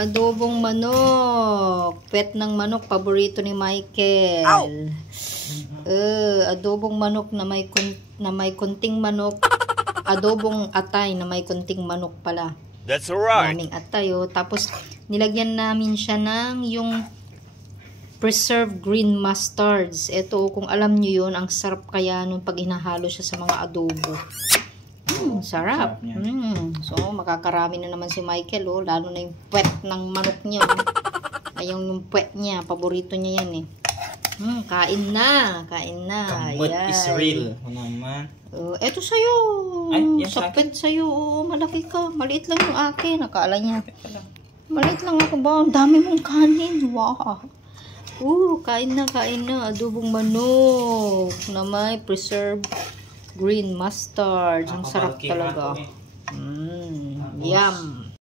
Adobong manok. Pet ng manok, paborito ni Michael. Adobong manok na may kunting manok. Adobong atay na may kunting manok pala. That's alright. Daming atay, oh. Tapos nilagyan namin siya ng yung preserved green mustards. Ito, kung alam nyo yun, ang sarap kaya nung pag hinahalo siya sa mga adobo. Sarap. So, makakarami na naman si Michael, oh. Lalo na yung puwet ng manok niya. Ay, yung puwet niya. Paborito niya yan, eh. Kain na. Kain na. What is real? Naman. Eto sa'yo. Ay, yan sa sa pet sa'yo. Malaki ka. Maliit lang yung akin. Nakala niya. Maliit lang ako ba? Ang dami mong kanin. Wow. Kain na. Kain na. Adobong manok na may preserved green mustard. Ang sarap talaga. Yum.